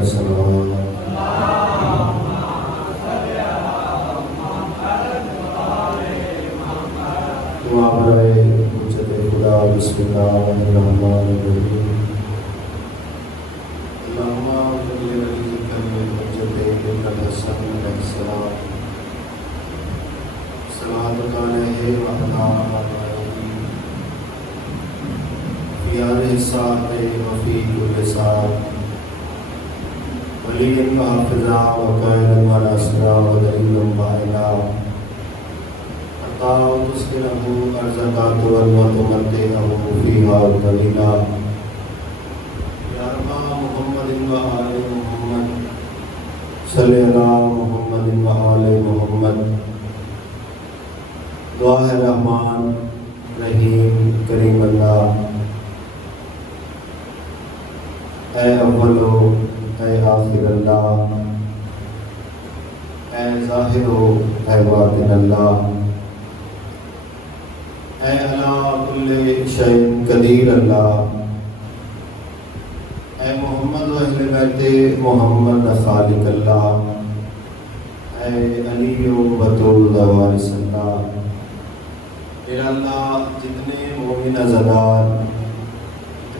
پر سلام۔ دعا برائے حجت خدا۔ بسم اللہ الرحمن الرحیم۔ اللہم صلی علی حجت ابن الحسن علیہ السلام، صلوات علیہ وعلی آلہ فی هذه الساعة وفی کل ساعة، ولی وحافظا وقائدا وناصرا ودلیلا وعینا، حتی تسکنہ ارضک طولا وتمتعہ فیہا طویلا، یا رب محمد وآل محمد، صلی علی محمد وآل محمد۔ دعا ہے رحمان رحیم کریم اللہ، اے اول و اے آخر اللہ، اے ظاہر و اے باطن اللہ، اے علی کل شیء قدیر اللہ، اے محمد و اہل بیت محمد خالق اللہ، اے علی و بطول وارث اللہ۔ میرا اللہ جتنے مومن عزادار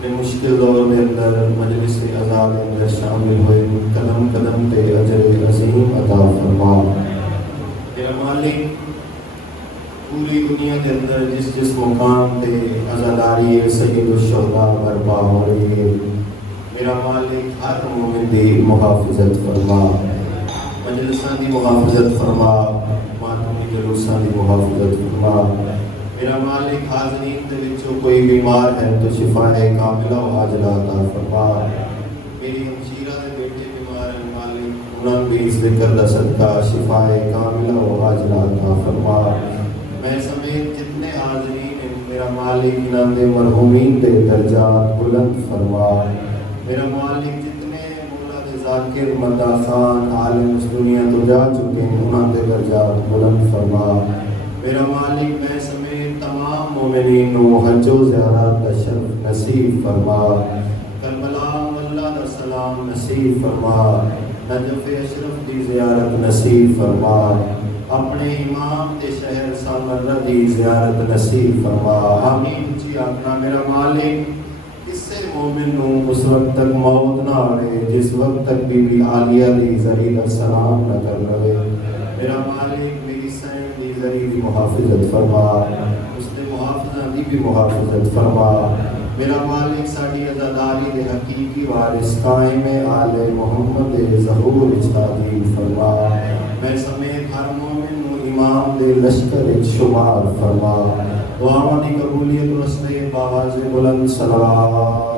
اتنے مشکل دور میں اندر مجلس عزا کے اندر شامل ہوئے، قدم قدم تے اجر عظیم عطا فرما۔ میرا مالک پوری دنیا کے اندر جس جس مقام تے عزاداری سید الشہداء برپا ہو رہی ہے، میرا مالک ہر مومن دی محافظت فرما، مجلساں دی محافظت فرما، ماتمی جلوساں دی محافظت فرما۔ میرا مالک حاضرین دے وچوں کوئی بیمار ہے تو شفاء کاملہ و عاجلہ عطا فرما۔ میری ہمشیرہ دے بیٹے بیمار ہیں مالک، انہاں بھی اس ذکر دا صدقہ شفاء کاملہ و عاجلہ عطا فرما۔ میں سمیت جتنے حاضرین ہیں میرا مالک انہاں دے مرحومین دے درجات بلند فرما۔ میرا مالک جتنے مولا دے ذاکر مدہ خان عالم اس دنیا تو جا چکے ہیں انہاں دے درجات بلند فرما۔ میرا مالک میں سمیت تمام مومنین و حج و زیارت کا شرف نصیب فرما۔ کربلا واللہ دا سلام نصیب فرما، نجف اشرف دی زیارت نصیب فرما، اپنے امام دے شہر سامرہ دی زیارت نصیب فرما۔ آمین جی آقنا۔ میرا مالک کسے مومن نو اس وقت تک موت نہ آئے جس وقت تک بی بی عالیہ دی زری دا سلام نہ کر رہے۔ میرا مالک میری سین دی زری دی محافظت فرما، اس نے محافظہ دی بھی محافظت فرما۔ میرا مالک ساڑی عزاداری دے حقیقی وارث قائم آل محمد ظہور اجتادی فرما۔ میں سمیت ہر مومن و امام دے لشکر شمار فرما۔ دعاواں دی قبولیت رستے باز بلند صلوات۔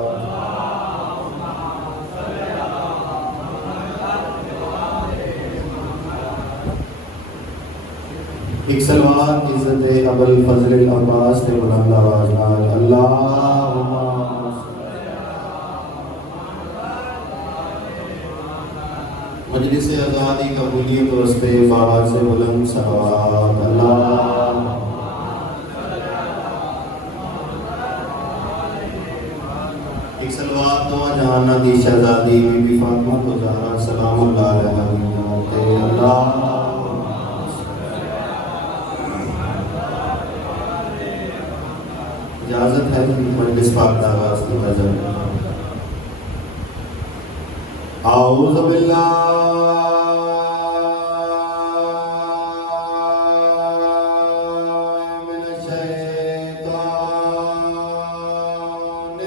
ایک صلوات عزت ابو الفضل العباس تے بلند آواز نال اللہم مجلس آزادی قبولیت رستے باز بلند صلوات۔ اللہ ایک صلوات تو جہانا دی شہزادی بی بی فاطمہ تو زہرا سلام اللہ علیہ اللہ۔ اجازت ہے کہ مجلس پاک دا آغاز کیا جائے۔ اعوذ باللہ من الشیطان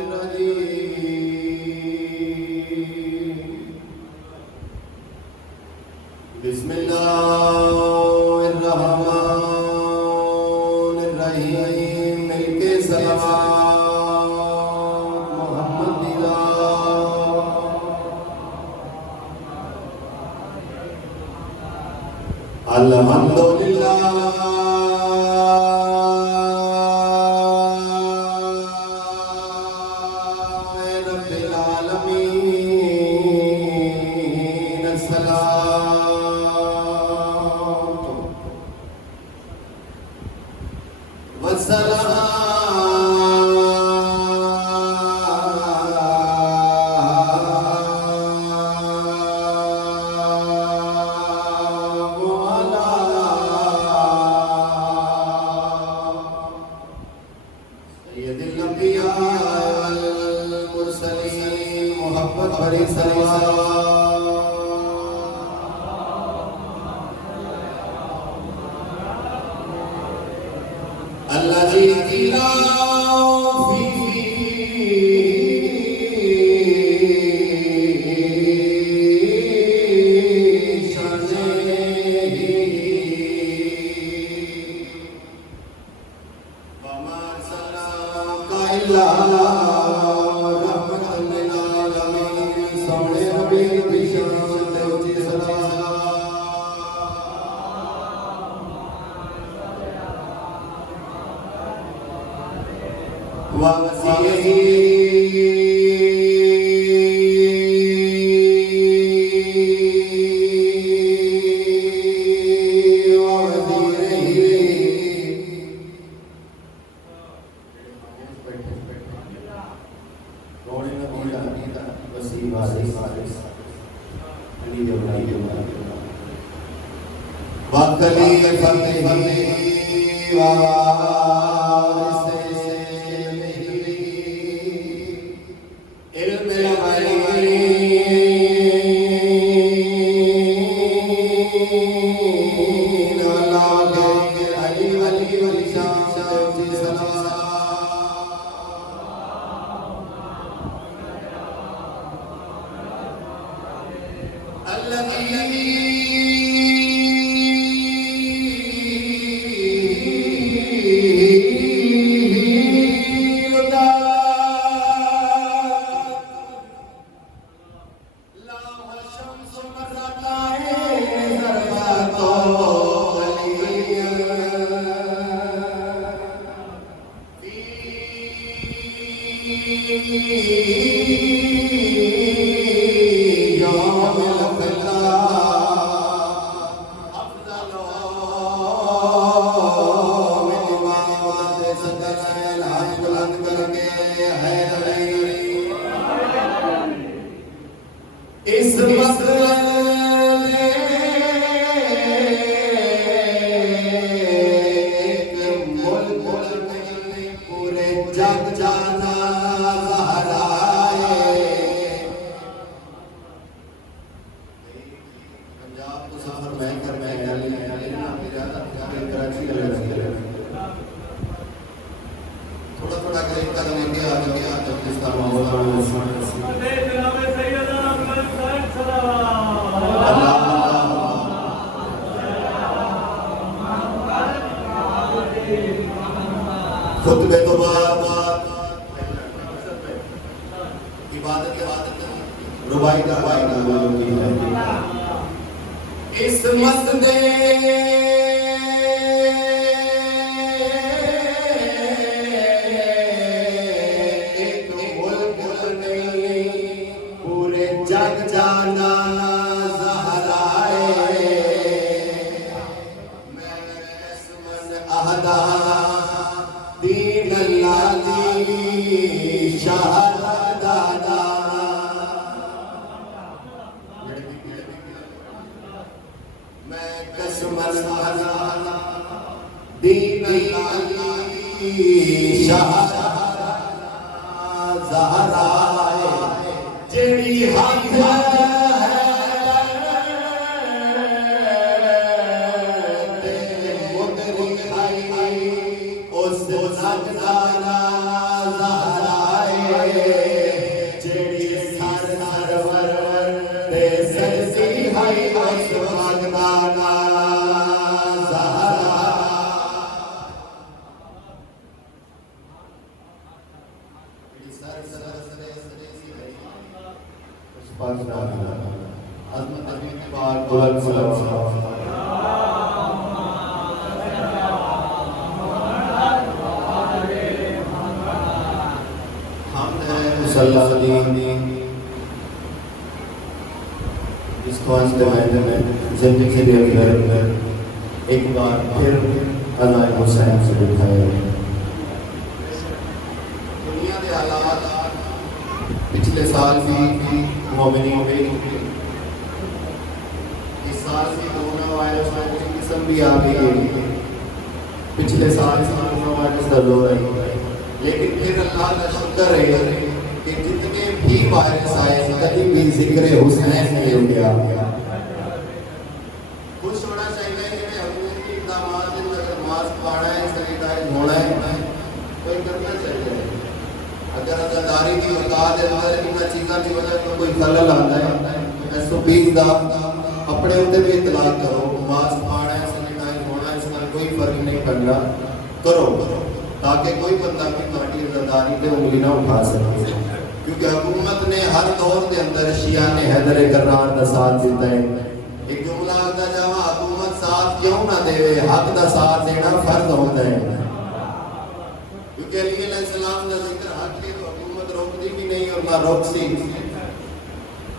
الرجیم، بسم اللہ الرحمن الرحیم۔ مل کے صلوات محمد دیدہ الحمدللہ رب العالمین، الصلاۃ والسلام الذي لا خطبے تو بعد عبادت ربائی کا اس مسجد ایک ملک نہیں پورے جگ جانا زہرائے میں اسمن اہدا دین اللہ دی شہادت دادا میں قسم اہدا دین اللہ دی شہادت زہرائے جڑی ہاتھ اس خواہش دمائنے میں زندگی کے اندر میں ایک بار پھر عزائے حسین سے دکھائے دنیا کے حالات پچھلے سال بھی مومنین ہوئی اس سال بھی کورونا وائرس کی قسم بھی آ گئی ہے پچھلے سال سے کورونا وائرس کا دور ہے لیکن پھر اللہ کا شکر ہے کہ جتنے بھی وائرس آئے کبھی بھی ذکر حسنین نہیں ہو گیا. خوش ہونا چاہیے کہ حکومتی اقدامات کے اگر ماسک پانا ہے سینیٹائز ہونا ہے کوئی کرنا چاہیے. اگر ازاداری کی اوقات ہے ان چیزوں کی وجہ سے کوئی خلل آتا ہے ایس او پیز کا اپنے اتنے بھی اطلاع کرو. ماسک پانا ہے سینیٹائز ہونا ہے اس کا کوئی فرق نہیں پڑنا کرو تاکہ کوئی بندہ بھی تھوڑی ازاداری پہ انگلی نہ اٹھا سکے. کیونکہ حکومت نے ہر دور کے اندر شیعہ نے حیدر کرار کا ساتھ دیتا ہے. ایک جملہ آتا جاوا حکومت ساتھ کیوں نہ دے حق کا ساتھ دینا فرض ہوتا ہے. کیونکہ علی علیہ السلام کا ذکر حق ہے تو حکومت روکتی بھی نہیں اور نہ روک سی.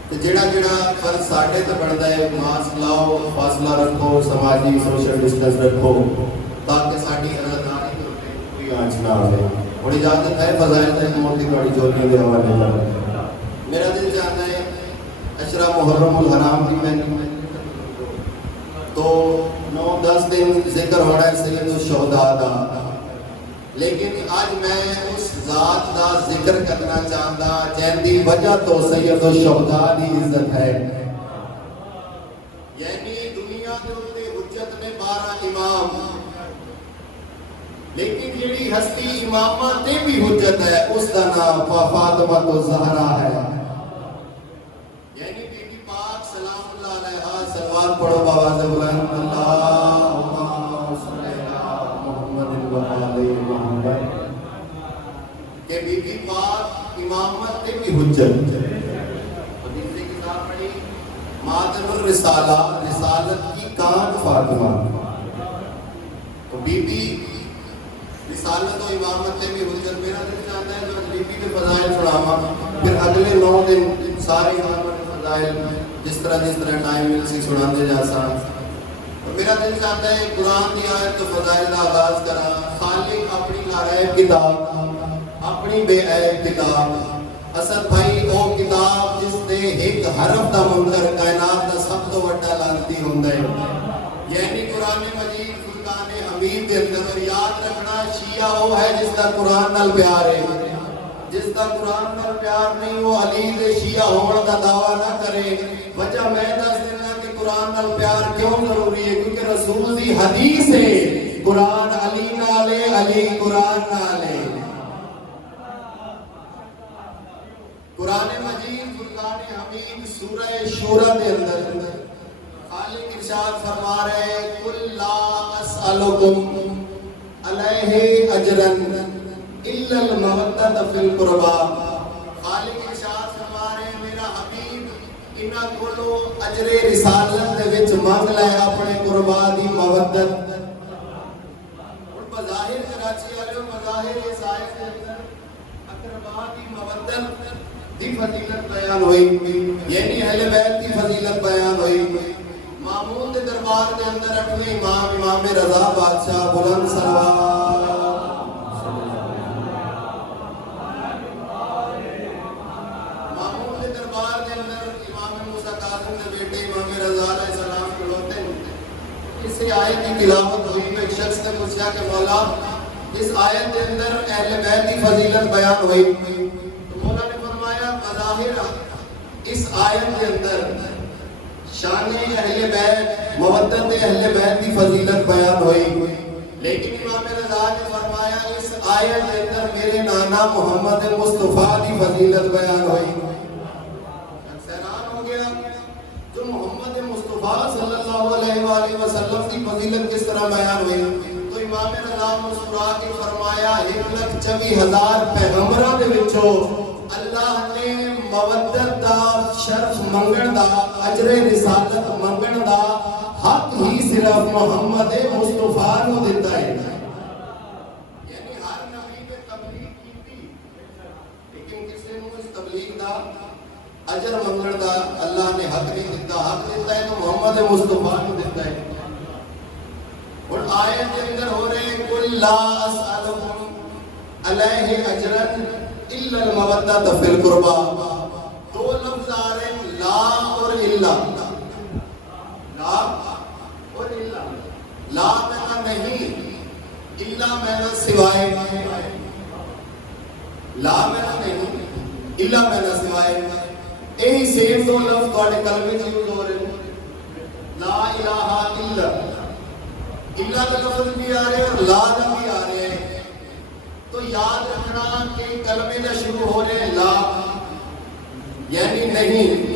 تو جڑا فرض ساڈے تے بنتا ہے ماسک لاؤ فاصلہ رکھو سماجی سوشل ڈسٹینس رکھو تاکہ ساری ازاداری کوئی آنچ نہ آئے. اور اجازت ہے فضائل تک موتی بڑی جوڑنے کے حوالے پر میرا دل چاہتا ہے عشرہ محرم الحرام کی میں تو 9-10 دن ذکر ہونا ہے سید الشہداء دا. لیکن آج میں اس ذات دا ذکر کرنا چاہتا جن دی وجہ تو سید الشہداء دی عزت ہے. یعنی دنیا کے اوپر حجت نے 12 امام لیکن جڑی ہستی امامہ تے بھی حجت ہے اس کا نام فاطمہ الزہرا ہے. یعنی بی بی پاک سلام اللہ علیہا صلوات پڑھو بآواز بلند اللہم صلی علی محمد و آل محمد کہ بی بی پاک امامت تے بھی حجت. حدیث کی کتاب پڑھی ماتم الرسالہ رسالت کی کان فاطمہ. تو بی بی رسالت و امامت سے بھی حجت. میرا دل چاہتا ہے جو بی بی کے فضائل سناما پھر اگلے 9 دن سارے امامت فضائل جس طرح ٹائم مل سی سنانے جا سا. میرا دل چاہتا ہے قرآن کی آیت تو فضائل کا آغاز کرا. خالق اپنی ناغیب کتاب اپنی بے عیب کتاب اسد بھائی او کتاب جس نے ایک حرف دا منکر کائنات دا سب تو وڈا لانتی ہوندا ہے. یعنی قرآن مجید فرقان حمید دے اندر یاد رکھنا شیعہ وہ ہے جس کا قرآن نال پیار ہے. جس کا قرآن نال پیار نہیں وہ علی دے شیعہ ہون کا دعویٰ نہ کرے. وجہ میں دس دینا کہ قرآن نال پیار کیوں ضروری ہے کیونکہ رسول دی حدیث ہے قرآن علی نالے علی قرآن نالے. قرآن مجید فرقان حمید سورہ شورى دے اندر خالق ارشاد فرما رہے قل لا اسألکم علیہ اجرا الا المودۃ فی القربى. خالق ارشاد فرما رہے میرا حبیب انہاں کولو اجر رسالت دے وچ مانگ لے اپنے قربا دی مودت. اور بظاہر کراچی والے مظاہر اس آیت کے اندر اقربا دی مودت دی فضیلت بیان ہوئی. یعنی اہل بیت کی فضیلت بیان ہوئی. مامون دے دربار کے اندر 8ویں امام رضا بادشاہ بلند سلوات مامون دے دربار کے اندر امام موسیٰ کاظم کے بیٹے امام رضا علیہ السلام کھلوتے ہیں. اس آیت کی تلاوت ہوئی تو ایک شخص نے پوچھا کہ مولا اس آیت کے اندر اہل بیت کی فضیلت بیان ہوئی تو مولا نے فرمایا بظاہر اس آیت کے اندر شان اہل بیت مودت اہل بیت کی فضیلت بیان ہوئی لیکن امام رضا نے فرمایا اس آیت کے اندر میرے نانا محمد مصطفیٰ کی فضیلت بیان ہوئی. حیران ہو گیا جو محمد مصطفیٰ صلی اللہ علیہ وآلہ وسلم کی فضیلت کس طرح بیان ہوئی. تو امام رضا مسکرا کے فرمایا 1,24,000 پیغمبراں دے وچوں اللہ نے مودت دا شرف منگن دا اجر رسالت منگن دا حق ہی صرف محمد مصطفیٰ نو دیتا ہے. یعنی ہر نبی نے تبلیغ کی لیکن کسی نو اس تبلیغ دا اجر منگن دا اللہ نے حق نہیں دیتا. حق دیتا ہے تو محمد مصطفیٰ نو دیتا ہے. اور آیت کے اندر ہو رہے قل لا اسألکم علیہ اجرا الا المودۃ فی القربى. 2 لفظ آ رہے ہیں لا اور الا. لا اور الا. لا معنی نہیں الا معنی سوائے. لا معنی نہیں الا میں نہ سوائے یہی سیم دو لفظ تھوڑے کلمے چ یوز ہو رہے ہیں لا الہ الا الا کا لفظ بھی آ رہے اور لا کا بھی آ رہے ہیں تو یاد رکھنا کہ کلمے نہ شروع ہو رہے لا یعنی نہیں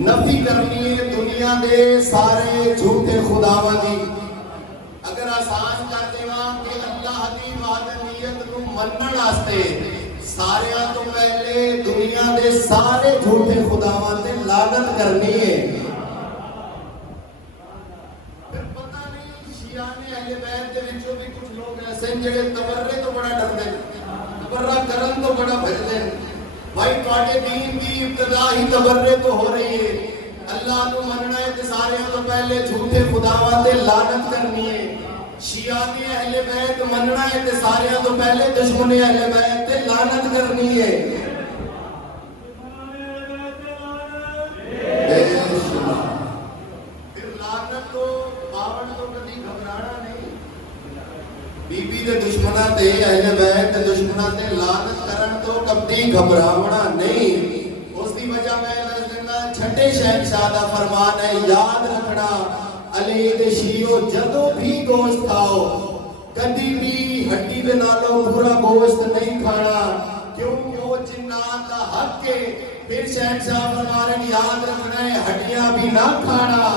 نفی کرنی ہے دنیا دے سارے جھوٹے خداواں دی اگر آسان کر دیواں کہ اللہ دی وحدانیت نو منن واسطے سارے تو پہلے دنیا دے سارے جھوٹے خداواں تے لعنت کرنی ہے پھر پتہ نہیں شیعہ اہل بیت دے وچوں بھی کچھ لوگ ایسے ہیں جڑے تبرے تو بڑا ڈردے تبرہ کرن تو بڑا بھجدے بھائی تواڈے دین دی ابتدا ہی تبرے تو ہو رہی ہے اللہ نو مننا ہے تے سارے تو پہلے جھوٹے خداواں تے لعنت کرنی ہے شیعہ دی اہل بیت مننا ہے تے سارے تو پہلے دشمن اہل بیت تے لعنت کرنی ہے پھر لعنت تو پاون تو کبھی گھبرانا نہیں بی بی دے دشمناں تے اہل بیت دے دشمناں تے لعنت کرن تو کبھی گھبراونا نہیں اس دی وجہ میں چھٹے شہنشاہ دا فرمان ہے یاد رکھنا علی دے شیعو جدو بھی گوشت کھاؤ کدی بھی ہڈی دے نالوں پورا گوشت نہیں کھانا کیونکہ وہ جنات دا حق ہے پھر شہنشاہ فرما رہے یاد رکھنا ہے ہڈیاں بھی نہ کھانا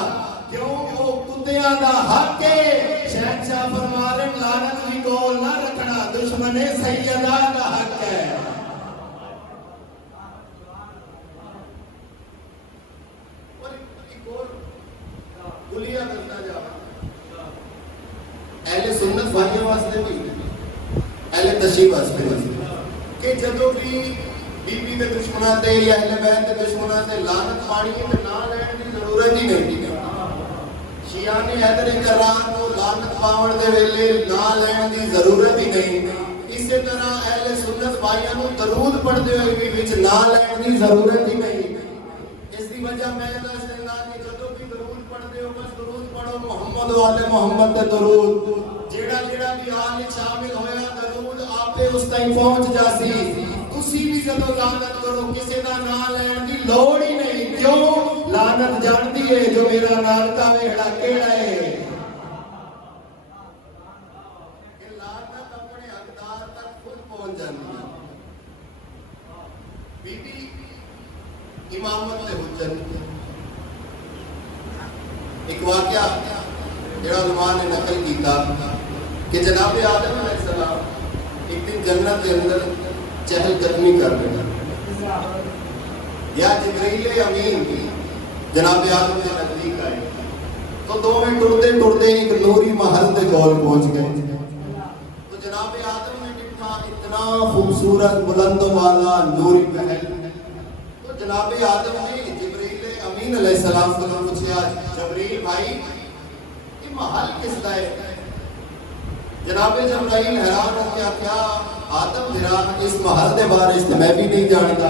کیونکہ وہ کتیاں دا حق ہے شہنشاہ فرما رہے لعنت بھی گول نہ رکھنا دشمن سیدہ دا حق ہے اہل سنت بھائیوں واسطے بھی اہل تشیع واسطے کہ جدو بھی بی بی دے دشمناں تے یا اہل بیت دے دشمناں تے لعنت پانی تے نہ لین دی ضرورت ہی نہیں شیعہ نے حیدر کرار کو لعنت پاون دے ویلے نہ لین دی ضرورت ہی نہیں اسی طرح اہل سنت بھائیوں نو درود پڑھدے ہوئے بھی وچ نہ لین دی ضرورت ہی نہیں اس دی وجہ میں دس دینا کہ جدو بھی درود پڑھدے ہو بس درود پڑھو محمد والے محمد تے درود جیڑا جیڑا بھی آل شامل ہویا درود آپے اس تائیں پہنچ جاسی تسی بھی جدو لعنت کرو کسی دا نام لین دی لوڑ ہی نہیں کیوں لعنت جاندی ہے جو میرا نال کا ویڑا کیڑا ہے کہ لعنت اپنے حقدار تک خود پہنچ جاندی ہے بی بی امامت تے حجت ایک واقعہ جڑا علماء نے نقل کیتا کہ جناب آدم علیہ السلام ایک دن جنت کے اندر چہل قدمی کر رہے یا جبرائیل امین جناب آدم کے نزدیک آئے تو دو میں ٹرتے ٹرتے ایک نوری محل کے کول پہنچ گئے تو جناب آدم نے دیکھا اتنا خوبصورت بلند والا نوری محل تو جناب آدم نے جبرائیل امین علیہ السلام کو پوچھا جبرائیل بھائی محل کس کا ہے جناب جبرائیل حیران ہو گیا کیا آدم بھرا اس محل دے بارے سے میں بھی نہیں جانتا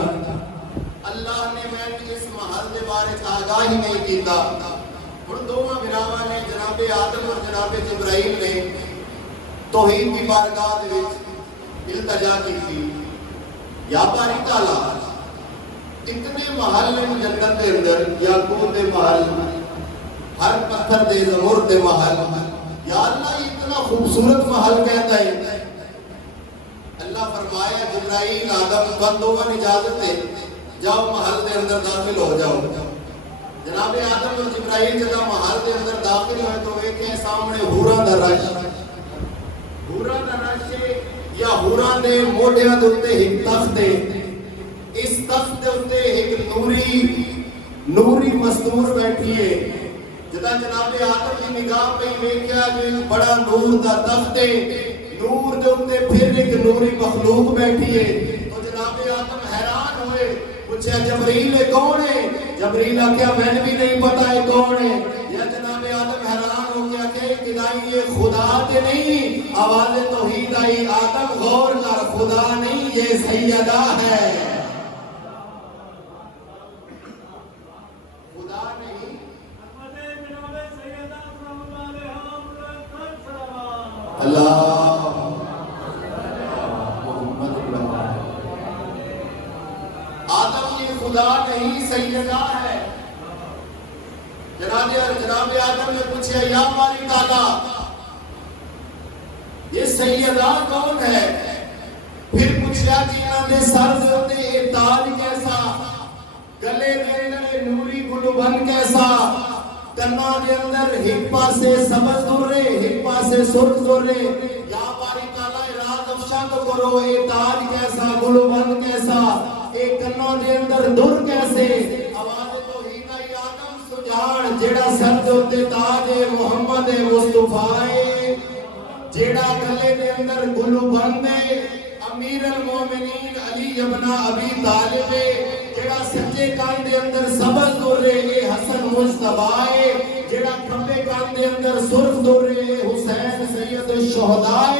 اللہ نے میں اس محل دے بارے آگاہ ہی نہیں کیتا اور دونوں بھراواں نے جناب آدم اور جناب جبرائیل نے توحید کی بارگاہ دے وچ التجا کی تھی یا باری تعالی اتنے محل ہیں جنت دے اندر یاقوت دے محل ہر پتھر دے زمر دے محل یا اللہ یہ اتنا خوبصورت محل کہتا ہے اللہ فرمایا جبرائیل آدم بندوں کا اجازت ہے جاؤ محل دے اندر داخل ہو جاؤ جناب آدم اور جبرائیل جب محل دے اندر داخل ہوئے تو ویکھے سامنے حوراں دا رش یا حوراں دے موڈیاں دے اوتے ایک تخت ہے اس تخت دے اوتے ایک نوری مستور بیٹھی ہے جدا جناب آدم کی نگاہ پہ ویکھیا جو ایک بڑا نور دا تخت ہے نور دے اوتے پھر ایک نوری مخلوق بیٹھی ہے تو جناب آدم حیران ہوئے پوچھا جبرائیل یہ کون ہے جبرائیل کیا میں نے بھی نہیں پتا یہ کون ہے یا جناب آدم حیران ہو گیا کہ کدائی یہ خدا تے نہیں آواز توحید آئی آدم غور کر خدا نہیں یہ سیدہ ہے سیدہ ہے. جناب آدم نے پوچھا یا باری تعالیٰ یہ سیدہ کون ہے؟ پھر پوچھا کہ انہوں نے سر دے ہوتے یہ تاج کیسا، گلے دے اندر نوری گلوبن کیسا، کنا دے اندر ایک پاسے سبز دورے ایک پاسے سرخ دورے. یا باری تعالیٰ راز افشا تو کرو یہ تاج کیسا، گلوبن کیسا، یہ کنا دے اندر در کیسے. آواز توحید آدم سجاڑ جیڑا سر دے ہوتے تاج محمد مصطفیٰ، جیڑا گلے دے اندر گلوبن دے امیر المومنین علی ابن ابی طالب، جیڑا سچے کان دے اندر سبز دورے اے حسن مجتبی، جیڑا کھبے کان دے اندر سرخ دورے اے حسین سید الشہداء.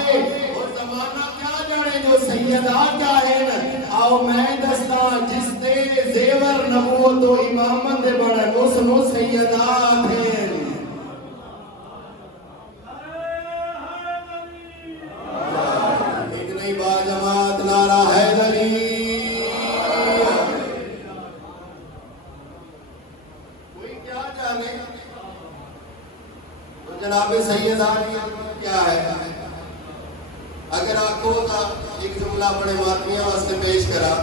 اور زمانہ کیا جانے جو سیدہ کیا ہے، آؤ میں دستا جس دے زیور نبوت و امامت دے بڑے نو سیدہ تھے. جماعت نعرہ حیدری. کوئی کیا جانے تو جناب سیدہ کیا ہے. اگر آپ کو ایک جملہ بڑے ماتمیہ واسطے پیش کرا،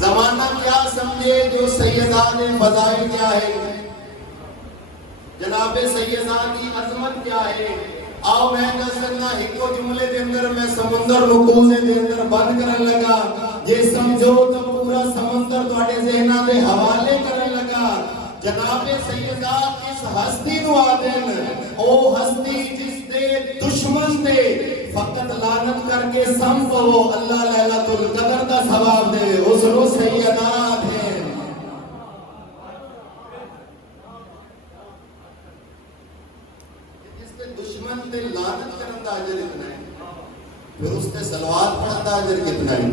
زمانہ کیا سمجھے جو سیدہ نے فضائل کیا ہے، جناب سیدہ کی عظمت کیا ہے. آؤ میں دسنا ایک جملے دے اندر میں سمندر رکوزے دے اندر بند کرن لگا. یہ سمجھو تو پورا سمندر تواڈے ذہناں دے حوالے کرن لگا. جناب سیدہ کس ہستی نو آدن، او ہستی جس دے دشمن دے فقط لعنت کر کے سم پو اللہ لیلۃ القدر دا ثواب دے. اس نو سیدہ تھے. دشمن تے لعنت کرن دا اجر اتنا ہے، پھر اس تے صلوات پڑھن دا اجر کتنا ہے.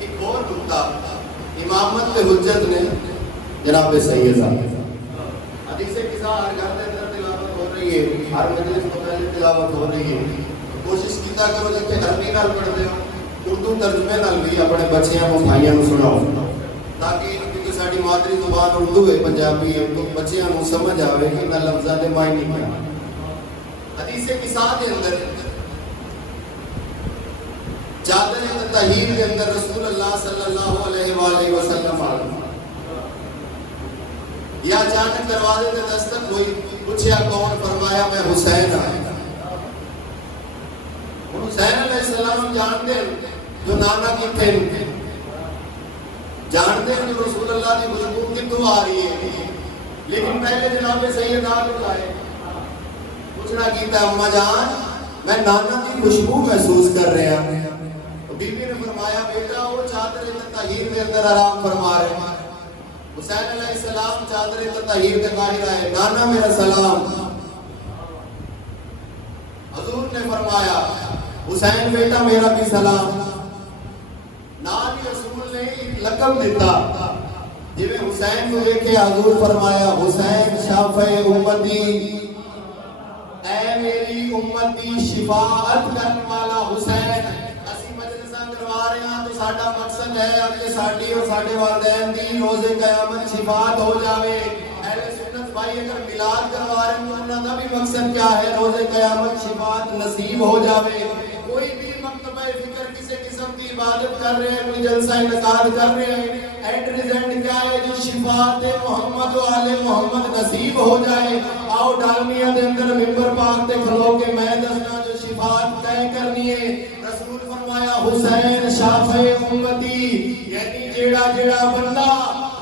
ایک اور نقطہ امامت تے حجت نے جناب سیدہ حدیث قصہ ہر گھر دے اندر تلاوت ہو رہی ہے، ہر مجلس کو پہلے تلاوت ہو رہی ہے. کوشش کیتا کرو جتنے عربی نال پڑھ دے ہو اردو ترجمے نال بھی اپنے بچیاں کو بھائیاں کو سناؤ، تاکہ کیونکہ ساری مادری زبان اردو ہے، پنجابی ہے، تو بچیاں کو سمجھ آوے کہ نہ لفظاں دے معنی کیا. حدیث قصہ دے اندر چادر تطہیر کے اندر رسول اللہ صلی اللہ علیہ وآلہ وسلم یا اچانک دروازے تے دستک ہوئی، پوچھا کون؟ فرمایا میں حسین ہوں. حسین علیہ السلام جانتے ہیں جو نانا کی تھے، جانتے ہیں جو رسول اللہ کی خوشبو کتوں آ رہی ہے. لیکن پہلے جناب سیدہ کو آئے پوچھنا کیتا اماں جان میں نانا کی خوشبو محسوس کر رہے ہیں. بی بی نے فرمایا بیٹا وہ چادر تطہیر کے اندر آرام فرما رہے ہیں. حسین علیہ السلام چادر تطہیر کے باہر آئے، نانا میرا سلام. حضور نے فرمایا حسین بیٹا میرا بھی سلام. نال رسول نے ایک لقب دیتا، جب حسین کو دیکھے حضور فرمایا حسین شافع امتی، اے میری امت کی شفاعت کرنے والا حسین. اسی مجلساں کروا رہے ہیں تو ساڈا مقصد ہے کہ ساڈی اور ساڈے والدین دی روز قیامت شفاعت ہو جاوے. اہل سنت بھائی اگر میلاد کروا رہے ہیں تو انہاں دا بھی مقصد کیا ہے؟ روز قیامت شفاعت نصیب ہو جاوے. کوئی بھی مکتبہ فکر کسی قسم کی عبادت کر رہے ہیں، کوئی جلسہ انعقاد کر رہے ہیں، اینڈ ریزلٹ کیا ہے؟ جو شفاعت محمد و آل محمد نصیب ہو جائے. آؤ ڈالمیاں دے اندر ممبر پاک تے کھلو کے میں دسنا جو شفاعت طے کرنی ہے. رسول فرمایا حسین شافع امتی، یعنی جیڑا بندہ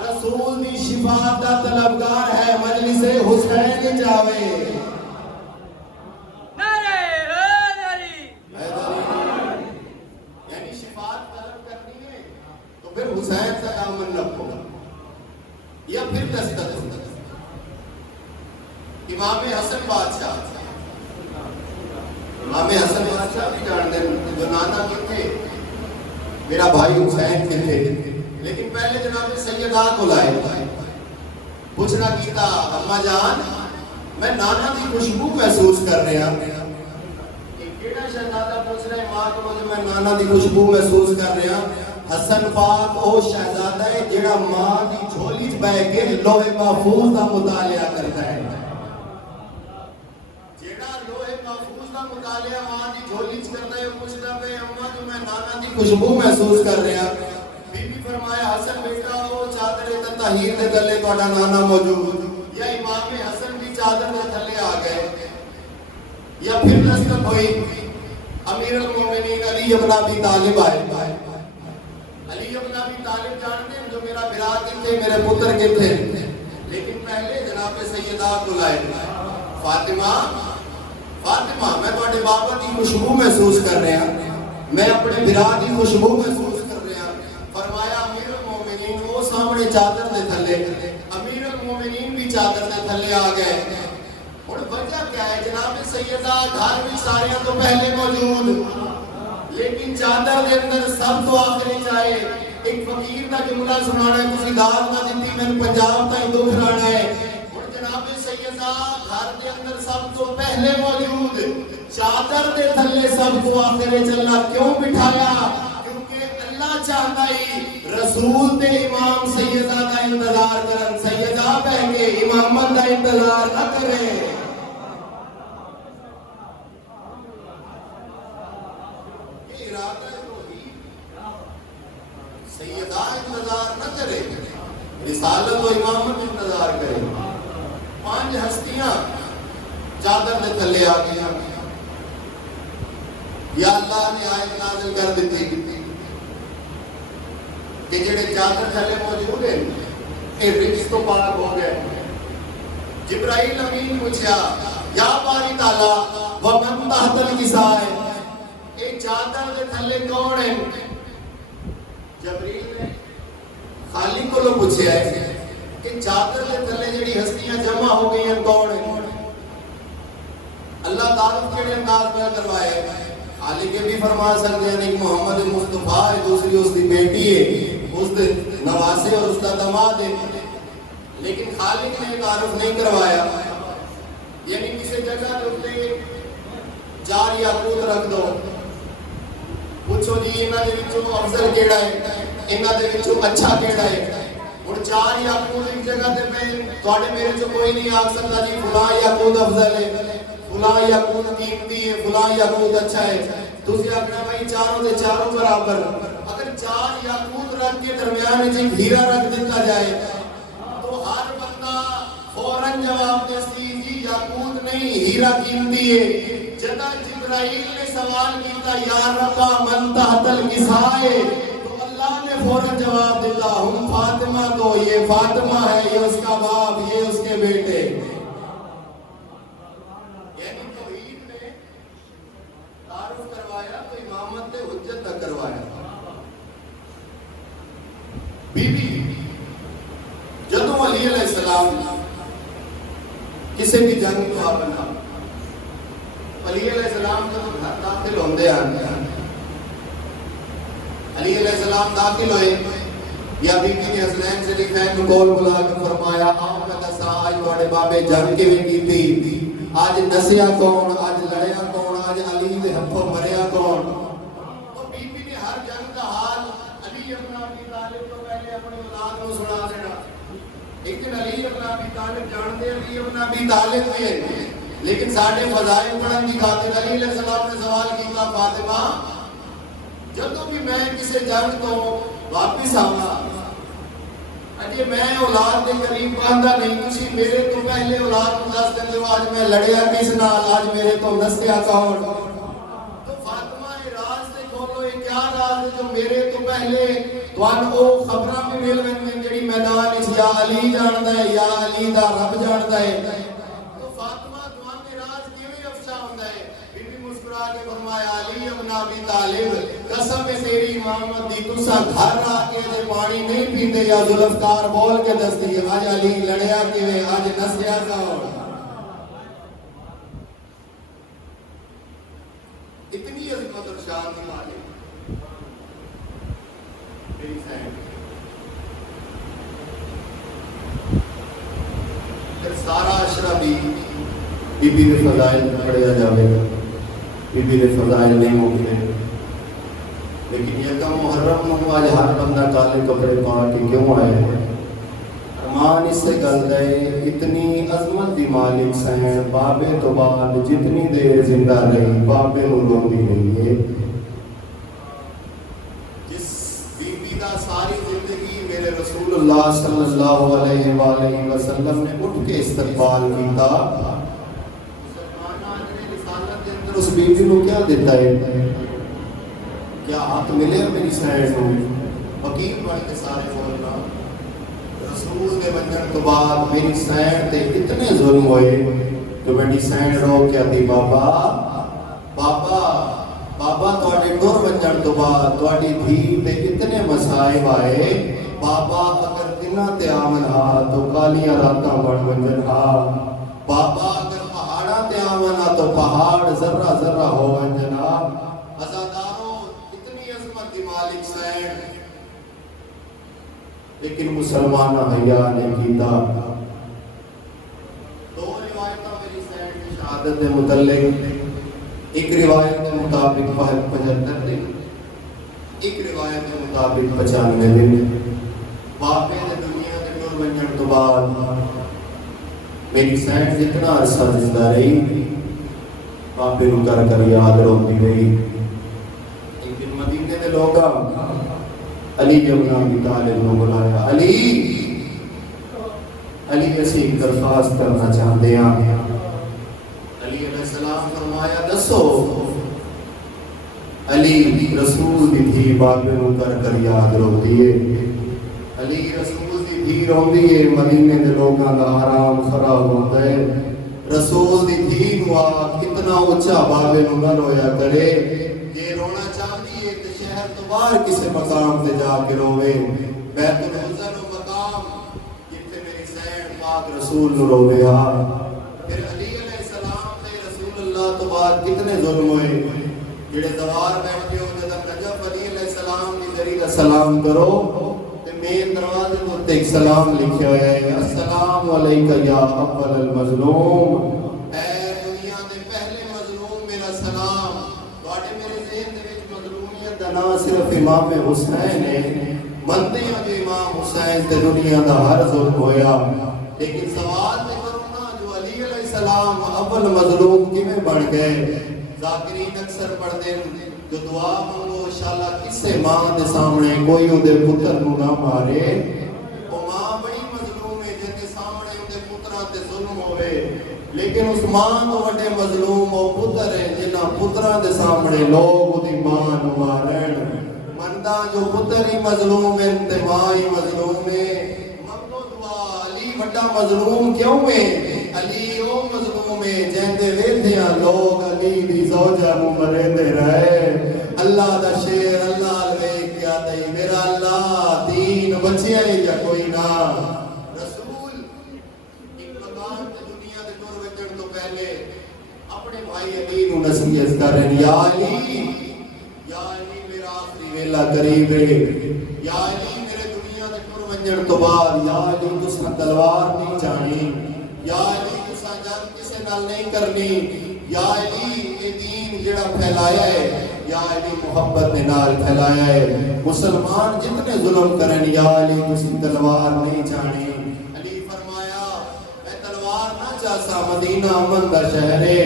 رسول دی شفاعت دا طلبگار ہے مجلس حسین جاوے. پھر حسین کا دامن رکھو یا پھر دستک ہوتا. امام حسن بادشاہ بھی جانتے ہیں جو نانا کے تھے، میرا بھائی حسین کے تھے. لیکن پہلے جناب سیدہ کو لائے. پوچھنا کیتا اما جان میں نانا دی خوشبو محسوس کر رہا کیڑا شہزادہ پوچھ رہے ماں کو میں نانا دی خوشبو محسوس کر رہا حسن پاک او شہزادہ ہے جڑا ماں دی جھولی چ بیٹھ کے لوح محفوظ دا مطالعہ کرتا ہے جڑا لوح محفوظ دا مطالعہ ماں دی جھولی چ کرتا ہے پوچھدا پے اما جو میں نانا دی خوشبو محسوس کر رہا بی بی فرمایا حسن بیٹا او چادر طاہر دے تلے تہاڈا نانا موجود یا امام حسن دی چادر دے تھلے آ گئے یا پھر نسبت ہوئی امیر المومنین علی ابن ابی طالب آئے علی ابن ابی طالب جانتے ہیں جو میرا برات تھے میرے پتر کے تھے لیکن پہلے جناب سیدہ بلائے فاطمہ فاطمہ میں تہاڈے بابا دی خوشبو محسوس کر رہا میں اپنے برات دی خوشبو محسوس کر رہا فرمایا امیر المومنین وہ سامنے چادر دے تھلے امیر المومنین بھی چادر دے تھلے آ گئے اور وجہ کیا ہے جناب سیدہ گھر میں سارے تو پہلے موجود لیکن چادر دے اندر سب تو آخری چاہے ایک فقیر کا جملہ سنانا ہے کسی داد نہ دیتی میں پنجاب تائیں دکھ رانا ہے اور جناب سیدہ گھر دے اندر سب تو پہلے موجود چادر دے تھلے سب کو آخری چلنا کیوں بٹھایا کیونکہ اللہ چاہتا ہی رسول دے امام سیدہ دا انتظار کرن سیدہ بہ کے امامت دا انتظار نہ کرے سیدہ انتظار نہ کرے رسالت و امامت انتظار کرے 5 ہستیاں چادر دے تھلے آ گیا یا اللہ نے آیت نازل کر دیتی کہ جڑے چادر تھلے موجود ہیں اے رجس تو پاک ہو گئے جبرائیل امین پوچھا یا باری تعالیٰ ومن تحت الکسائے اے چادر دے تھلے کون ہیں جبریل نے خالق کو لوگ پوچھے آئے کہ چادر دے تھلے جڑی ہستیاں جمع ہو گئی ہیں کون ہیں اللہ تعارف کے انداز میں کروائے خالق بھی فرما سکتے ہیں ایک محمد مصطفیٰ ہے دوسری اس کی بیٹی ہے اس کے نواسے اور اس کا دماد ہے لیکن خالق نے تعارف نہیں کروایا یعنی کسی جگہ دے 4 یاقوت رکھ دو پوچھو جی انہاں دے وچوں افضل کیڑا ہے انہاں دے وچوں اچھا کیڑا ہے اور 4 یاقوت ایک جگہ تے پہ تواڈے میرے چوں کوئی نہیں آکھ سکدا جی فلاں یاقوت افضل ہے فلاں یاقوت قیمتی ہے فلاں یاقوت اچھا ہے تسی آکھنا بھائی چاروں دے چاروں برابر اگر 4 یاقوت رکھ کے درمیان وچ ایک ہیرا رکھ دیتا جائے تو ہر بندہ فوراً جواب دے سی جی یاقوت نہیں ہیرا قیمتی ہے جدا جبرائیل نے سوال کیتا یا ربا من تحت الکسائے تو اللہ نے فوراً جواب دیتا ہم فاطمہ تو یہ فاطمہ ہے یہ اس کا باپ یہ اس کے بیٹے یعنی توحید نے تعارف کروایا تو امامت نے حجت نہ کروایا بی بی جدو علی علیہ السلام کسی بھی جنگ کو بنا علی علیہ السلام جب گھر داخل ہوندے آنے علی علیہ السلام داخل ہوئے یا بی بی نے حسنین سے لکھائیں کو کول بلا کر فرمایا آؤ میں دسا آج توڑے بابے جنگ کے بھی کی تھی آج نسیا کون آج لڑیا کون آج علی دے ہتھوں مریا کون تو بی بی نے ہر جنگ کا حال علی ابن ابی طالب کو پہلے اپنی اولاد کو سنا دینا ایک دن علی ابن ابی طالب جانتے علی ابن ابی طالب ہوئے لیکن ساڑھے فضائل پڑھن کی خاطر علی علیہ السلام نے سوال کیتا فاطمہ جب بھی میں کسی جنگ تو واپس آؤں اجے میں اولاد کے قریب باندھا نہیں کسی میرے تو پہلے اولاد کو 10 دن دو آج میں لڑیا کس نال آج میرے تو نسیا کون تو فاطمہ راز سے کھولو یہ کیا راز ہے جو میرے تو پہلے توان او خبراں بھی مل ویندے جڑی میدان وچ یا علی جاندا ہے یا علی دا رب جاندا ہے تو فاطمہ توان دے راز کیویں افشا ہوندا ہے بی بی مسکرا کے فرمایا علی ابن ابی طالب قسم ہے تیری امامت دی تسا گھر آ کے دے پانی نہیں پیندے یا ذوالفقار بول کے دس دی آج علی لڑیا کیویں آج نسیا کون اتنی عظمت اور شان کی مالک بی کے فضائل پڑھیا جائے گا، بی کے فضائل نہیں مکتے، لیکن یکم محرم میں آج ہر بندہ کالے کپڑے پا کے کیوں آئے ہیں؟ ارمان اس سے گل ہے اتنی عظمت دی مالک سین بابے تو بعد جتنی دیر زندہ رہی بابے نو روندی رہی ہے. جس بی بی دا ساری زندگی میرے رسول اللہ صلی اللہ علیہ وآلہ وسلم نے اٹھ کے استقبال کیتا، مسلمانوں نے رسالت کے اندر اس بی بی کو کیا دیتا ہے؟ کیا ہاتھ ملے میری سین کو وکیل بن کے سارے بولنا رسول کے بننے تو بعد میری سین تے اتنے ظلم ہوئے کہ میری سین رو کیا دی بابا بابا بابا تواڈے ٹر بننے تو بعد تواڈی دھی تے اتنے مصائب آئے بابا اگر دنہ تے آمن ہا تو کالیاں راتاں بن بنجن ہا بابا اگر پہاڑاں تے آمن ہا تو پہاڑ ذرہ ذرہ ہو بنجن ہا. ازاداروں اتنی عظمت دی مالک سین لیکن مسلمان حیا نے کیتا. دو روایتاں میری سین کی شہادت کے متعلق، ایک روایت کے مطابق 75 دن، ایک روایت کے مطابق 95 دن. باپے نے دنیا کے ٹر بننے تو بعد میری سین جتنا عرصہ زندہ رہی باپے نو کر کر یاد روندی رہی. ایک دن مدینے کے لوگ علی ابن ابی طالب نے بلایا، علی اسی ایک درخواست کرنا چاہتے ہیں. علی علیہ السلام فرمایا دسو. علی رسول دی تھی باپے نو کر کر یاد روندی ہے. علی رسول دی تھی روندی ہے مدینے کے لوگاں دا حرام خراب ہوتا ہے. رسول دی تھی نو کتنا اونچا بابے نو نہ رویا کرے، یہ رونا چاہتی ہے تے شہر تو باہر کسی مقام تے جا کے روے. بیت العزر و مقام جتھے میری سین پاک رسول نو روے ہا. پھر علی علیہ السلام تے رسول اللہ تو بعد کتنے ظلم ہوئے. جڑے زوار بیٹھے ہو جدہ نجف علی علیہ السلام دی ذریعہ سلام کرو تے مین دروازے تے ایک سلام لکھیا ہے، السلام علیکہ یا اول المظلوم. اے دنیا دے پہلے مظلوم میرا سلام. تواڈے میرے ذہن دے وچ مظلومیت دا نام صرف امام حسین ہے. منتے ہیں جو امام حسین تے دنیا دا ہر ظلم ہویا، لیکن سوال تے کرو نا جو علی علیہ السلام اول مظلوم کیویں بن گئے. ذاکرین اکثر پڑھتے ہیں جو دعا مانگو انشاءاللہ کسے ماں دے سامنے کوئی اودے پتر نو نہ مارے. وہ ماں بڑی مظلوم ہے جن کے سامنے اودے پتراں تے ظلم ہوئے، لیکن اس ماں تو وڈے مظلوم وہ پتر ہیں جنہاں پتراں دے سامنے لوگ اودی ماں نو مارن. مندا جو پتر ہی مظلوم ہیں تے ماں ہی مظلوم ہے. منگو دعا علی وڈا مظلوم کیوں ہے؟ علی او مظلوم ہے جن دے ویندیاں لوگ علی دی زوجہ نو مرے دے رہے. اللہ دا شیر اللہ الوے کیا دئی میرا اللہ دین بچیا ہی یا کوئی نہ. رسول ایک مقام تے دنیا دے ٹر وچن تو پہلے اپنے بھائی علی نو نصیحت کرن، یا علی میرا آخری ویلا قریب ہے. یا علی میرے دنیا دے ٹر وچن تو بعد یا علی تساں تلوار نہیں چاہنی، یا علی تساں جنگ کسے نال نہیں کرنی. یا علی یہ دین جڑا پھیلایا ہے یا علی محبت نے نال پھیلایا ہے. مسلمان جتنے ظلم کرن یا علی تسی تلوار نہیں چاہنی. علی فرمایا میں تلوار نہ چاہسا، مدینہ امن دا شہر ہے،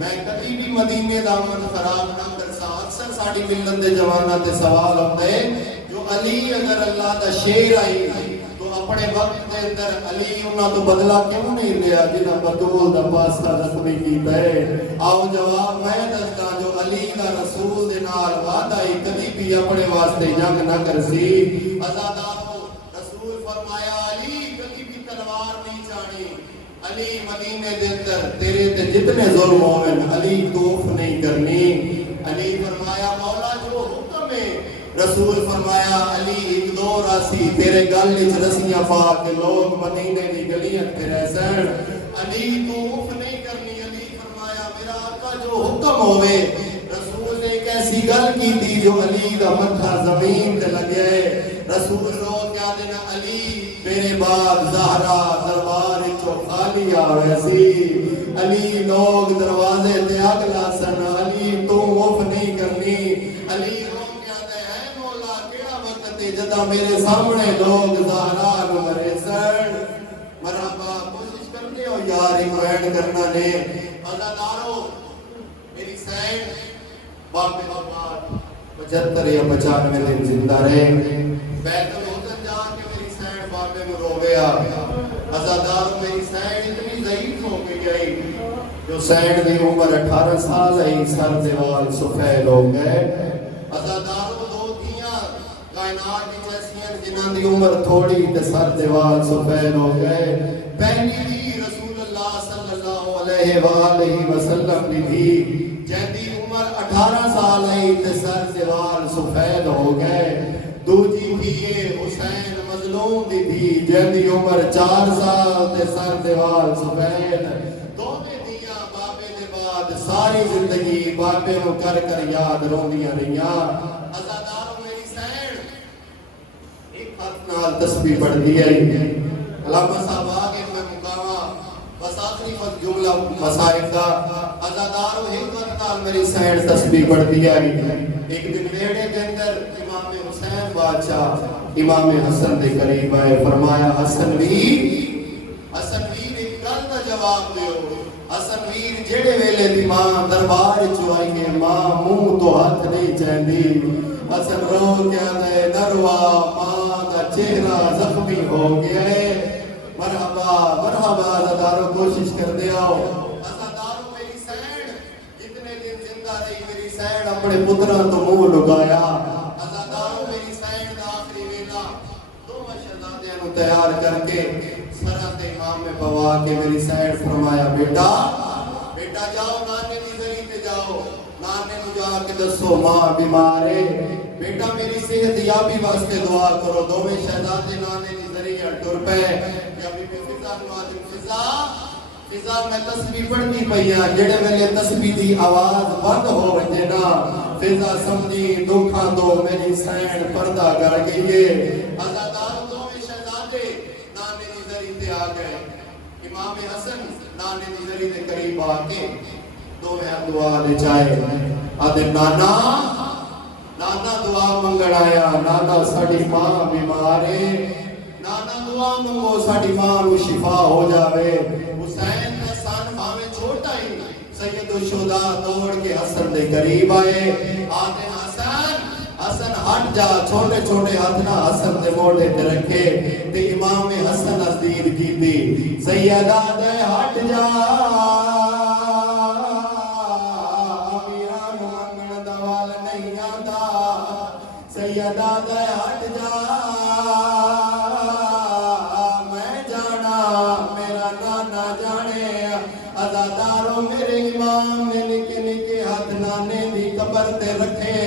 میں کبھی بھی مدینے دا امن خراب نہ کرسا. اکثر ساڑی ملت دے جوانہ تے سوال ہوتا ہے جو علی اگر اللہ دا شیر آئی تو اپنے وقت دے اندر علی انہاں تو بدلہ کیوں نہیں لیا جنہاں بطول دا پاسا رسمی کیتا ہے؟ آؤ جواب میں دستا جو علی دا رسول دے نال وعدہ ہی کبھی بھی اپنے واسطے جنگ نہ کرسی. ازادارو رسول فرمایا علی کبھی بھی تلوار نہیں چاہنی. علی مدینے دے اندر تیرے تے جتنے ظلم ہوئے علی توف نہیں کرنی. علی فرمایا مولا جو حکم ہے. رسول فرمایا علی ایک دو راسی تیرے گل وچ رسیاں پا کے لوگ مدینے دی گلیاں تے رہ سن. علی توف نہیں کرنی. علی فرمایا میرا آقا جو حکم ہوئے. رسول نے ایک ایسی گل کی تھی جو علی دا متھا زمین تے لگے. رسول رو کیا دینا علی میرے بعد زہرا دربار وچوں خالی علی آوے سی علی لوگ دروازے تے اگ لاسن علی تو وف نہیں کرنی علی لوگ کہتے ہیں مولا کیڑا وقت جدا میرے سامنے لوگ زہرا نو مرے سن مرحبا کوشش کرتے ہو یار ایک وینڈ کرنا نے عزادارو میری سین باپ کے بعد 75 یا 95 دن زندہ رہے بیت الحسن جا کے میری سین بابے میں رو گیا عزادارو میری سین اتنی ضعیف ہو گئی جو سین دی عمر 18 سال ہے سر دیوال سفید ہو گئے عزادارو دو دھیاں کائنات کی ایسیاں جنہاں دی عمر تھوڑی تے سر دیوال سفید ہو گئے پہلی بھی رسول اللہ صلی اللہ علیہ وآلہ وسلم دی تھی جہدی عمر 18 سال ہے تے سر دیوال سفید ہو گئے دوجی بھی حسین مظلوم دی تھی جہدی عمر 4 سال تے سر دیوال سفید دونوں دیاں بابے دے بعد ساری زندگی بابے نو کر کر یاد روندیاں رہیاں عزادارو میری سین ایک ہاتھ نال تسبیح پڑھدی ہے علامہ صاحب آگے میں مقامہ بس آخری وقت جملہ مسائل کا عزادارو حکمت نال میری سین تسبیح پڑھدی ہے ایک دن ویڑے کے اندر امام حسین بادشاہ امام حسن دے قریب آئے فرمایا حسن ویر ایک گل دا جواب دیو حسن ویر جڑے ویلے دی ماں دربار چوائی گے ماں منہ تو ہاتھ نہیں چاہندی حسن رو کیا دے نروا ماں دا چہرہ زخمی ہو گیا ہے مرحبا مرحبا عزادارو کوشش کر دے آؤ عزادارو میری سین جتنے دن زندہ رہی میری سین اپنے پترہ تو منہ لگایا عزادارو میری سین دا آخری ویلا دو شہزادیاں نو تیار کر کے سرحد امام میں پوا کے میری سین فرمایا بیٹا جاؤ نانے دی زری تے جاؤ نانے نو جا کے دسو ماں بیمار ہے بیٹا میری صحت یابی واسطے دعا کرو دوویں شہزادے نانے دی زری ٹر پے یا بی بی فضا نو فضا میں تسبیح پڑھنی پئیاں جڑے ویلے تسبیح دی آواز بند ہو وجے نا فضا سمجھی دکھاں تو میری سین پردہ کر گئی ہے عزادارو دوویں شہزادے نانے دی زری تے آ گئے امام حسن نانے دی زری تے قریب آ کے دوویں دعا دے چائے آدھے نانا دعا منگڑ آیا نانا ساڑی ماں بیمار ہے نانا دعا منگو ساڑی ماں نو شفا ہو جاوے حسین کا سان بھاوے چھوٹا ہی سید الشہداء دوڑ کے حسن دے قریب آئے آتے حسن ہٹ جا چھوٹے چھوٹے ہاتھ نہ حسن دے موڑے تے رکھے تے امام حسن ازدید کی دی سیدہ دے ہٹ جا امیران منگن دوال نہیں آتا سیدہ دے ہٹ جا میں جانا میرا نانا جانے عزادارو میرے امام نے نکے نکے ہاتھ نانے دی قبر تے رکھے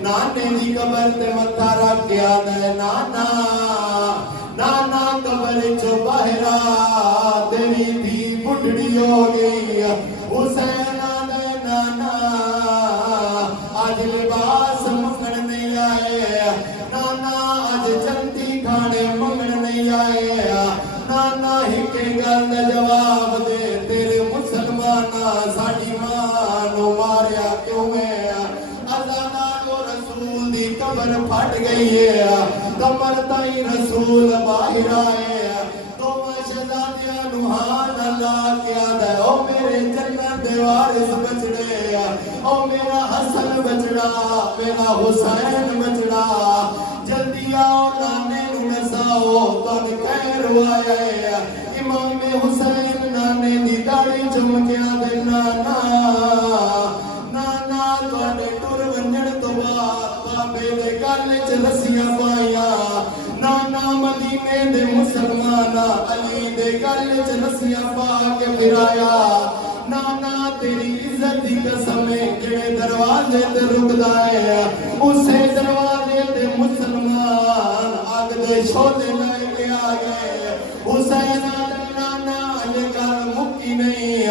نانے دی قبر تے متھا رکھ کے آدھے نانا قبر چو باہرا تیری بھی بڑھڑی ہو گئی حسین آدھے نانا آج لباس منگن نہیں آئے نانا آج جنتی کھانے منگن نہیں آئے نانا ہی کے گل جواب دے تیرے مسلمانہ ساڑی ماں نو ماریا کیوں ہے عزادارو رسول دی قبر پھٹ گئی ہے قبر تائی رسول باہر آئے تو شہزادیاں نوحان اللہ کیا دے او میرے جنت دے وارث بچڑے او میرا حسن بچڑا میرا حسین بچڑا جلدی آؤ نانے نو نساؤ تن خیر آیا امام حسین نانے دی داڑھی چمکیا دے نانا تواڈے ٹر ونجن تو بعد بابے دے گل وچ رسیاں پائیاں نانا مدینے دے مسلمانا علی دے گل وچ رسیاں پا کے پھرایا نانا تیری عزت دی قسم ہے جڑے دروازے تے رکدا ہے اسے دروازے تے مسلمان اگ دے شولے لے کے آ گئے حسین نانا یہ گل مکی نہیں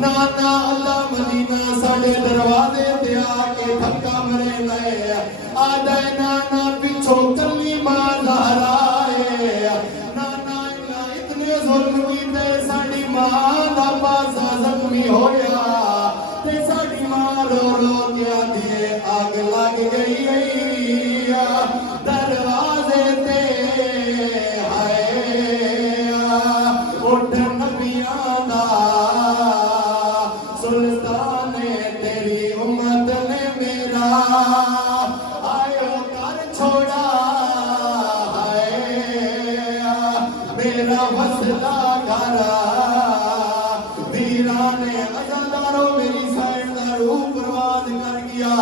نانا اللہ مدینہ ساڑے دروازے تے آ کے دھکا مرے لے آدھے نانا پچھو کلی ماں زہرا ہے نانا اتنے ظلم کی تے ساڑی ماں سلطان تیری امت نے میرا آئیو کر چھوڑا میرا مسئلہ گھرا ویران عزادارو میری سائن دارو پرواد کر گیا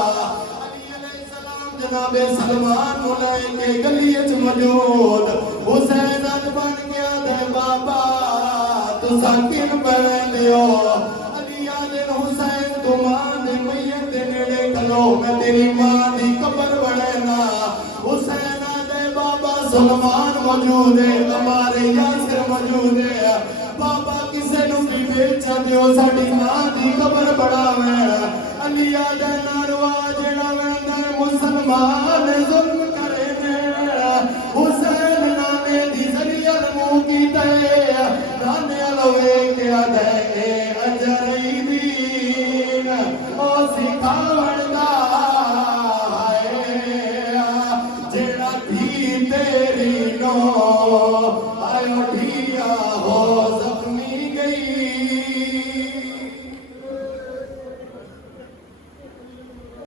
علی علیہ السلام جناب سلمان کو لے کے گلیچ موجود حسین اج بن گیا دے بابا تو ساکن پہن لیو علی آدن حسین تو ماں دے میت دے نیڑے کھلو میں تیری ماں دی قبر بڑھنا حسین بابا سلمان موجود ہے ہمارے یاسر موجود ہے بابا کسے نو بھی بیچا دیو ساڑی ماں دی قبر بڑھاوے علی آجا ناروا جڑا ویندا مسلمان ظلم کرے نے حسین نانے دی ذریعہ منہ کیتا ہے نانے لوے کے دے اجری دین او سکھاوڑ دا تیری نو